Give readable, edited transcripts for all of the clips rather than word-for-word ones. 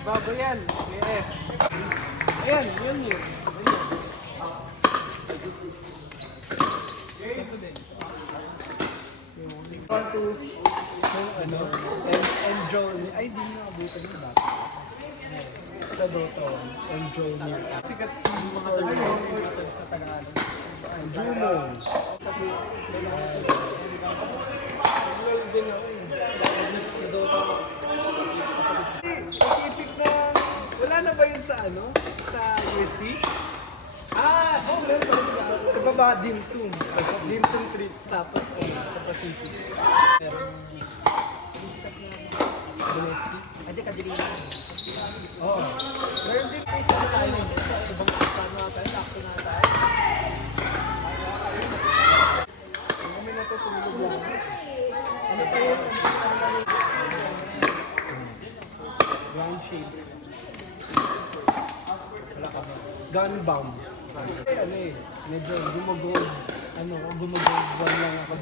Bago yan. Yes. Ayan, yun yun. Ito din. Want to ano, enjoy. Ay, di nyo abutan yung dati. Sa Dota 1, enjoy nyo. Sikat si mga taga-Dota sa Tagalog. Juno. Kasi, well din ako eh. Sa Dota. Specific na, wala na ba yun sa ano? Sa USD? Oh, sa baba, dim sum. Dim sum treats, tapos sa Pacific. Meron Boneski. Adi ka dili. Oo. Meron din kayo sa tayo sa ibang sistema natin, lakso na tayo. Kami natutulog lang. Ano pa yun? Ground shades. Wala kami. Gun bomb. Ano eh, medyo gumagod. Gumagod lang ako.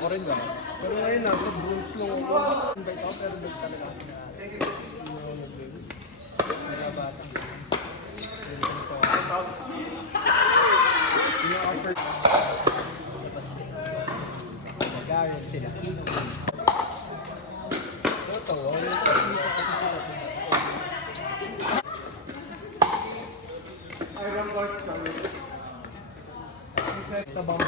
Ako rin ba? Pero ngayon nasa bronze lang ako. Invite ako pero doon talaga ako sila. Mga bata. Sino-offer Garrett sila. Ito, wala Iron Lord kami. Tabang.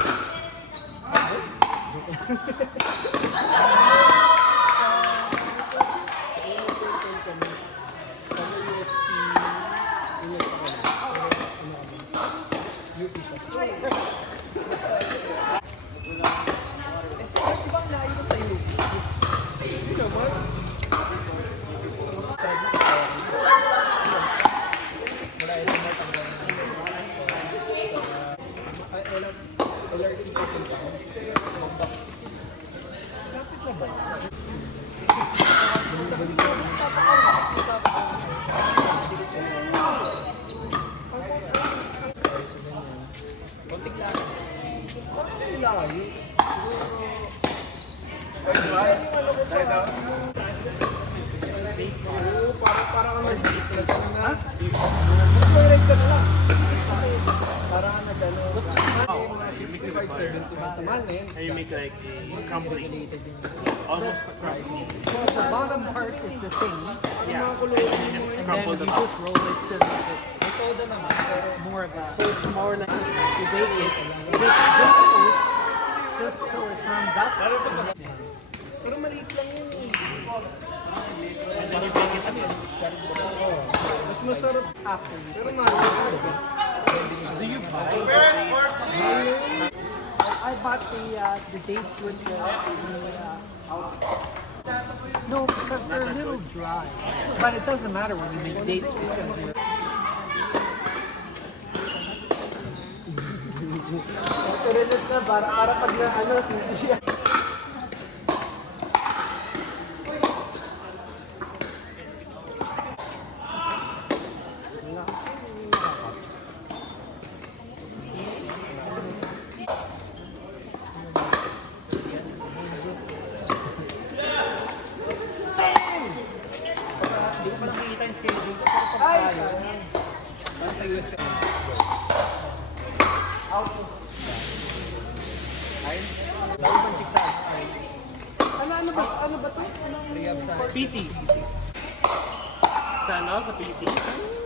Para ka nag-distract na. Mag-direct ka na lang. Para ka nag-ano. Mga 65-70 bataman eh. And you make like a crumbly. Almost a crumbly. So the bottom part is the thing. Yeah. And you just crumble And the you top. just roll it to the metoda naman. Pero more of a, so it's more like you bake it. Just so it firms up. Pero maliit lang yun eh. And then you bake it again. Mas masarap after. Pero mahal. Do you buy I bought the dates with the no, because they're a little dry. But it doesn't matter when you make dates because you're Ito na para pag na ano, siya. Hindi ko pa nakikita yung schedule. Ay, para sa US out. Ay, bago pang chiksan. Ano ba to? PT. Sa ano? Sa PT?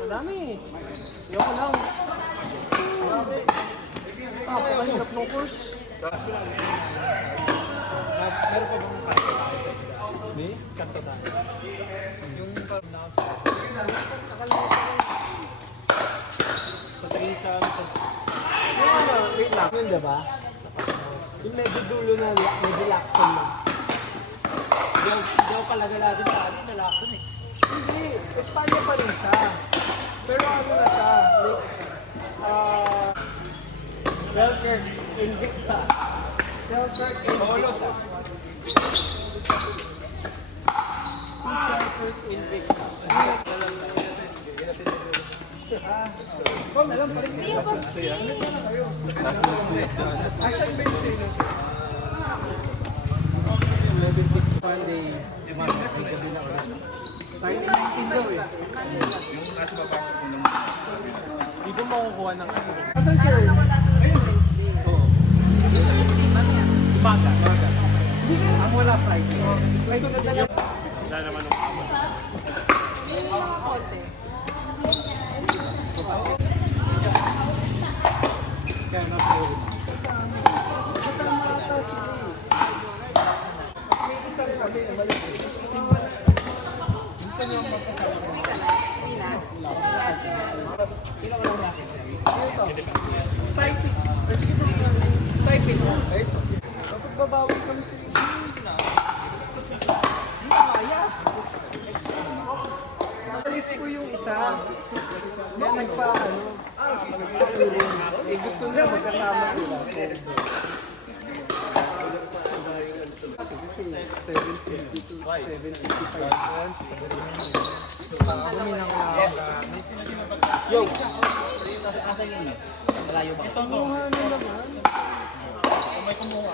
Madami. Ayoko lang. Grabe. Pakahirap ng course. Meron pa bang kanto? May? Kanto tayo. Yung pag-nasa. Sa Trisam, sa... Yung ano, wait lang. Yun diba? Yung medyo dulo na, medyo lakson lang. Hindi ako kalagalatin sa atin, nalakson eh. Hindi, Espanya pa rin siya. Pero ano na siya, like, Selkirk Invicta. Selkirk Invicta. Selkirk Invicta. Alam pa rin. Asan ba yung sino? Monday, 19 daw eh. Yung nasa baba ko unang Hindi ko makukuha ng ano. Asan sir? Oo. Umaga. Ang wala Friday. Susunod na lang. Wala naman ng amo. Kaya na-priority. Kasama ata sila eh. May isa rin kami na mali. Gusto niyo magkasama ko. Dito. Side pick. Sige po. Side pick. Okay. Kapag babawi kami sa inyo. Hindi na kaya. Nakalis ko yung isa. Kaya nagpa-ano. Eh gusto niya magkasama sila. 752, 755 pounds. Sasabihin mo. Yo! Asa yun eh? Malayo ba? Kumuha na naman. May kumuha.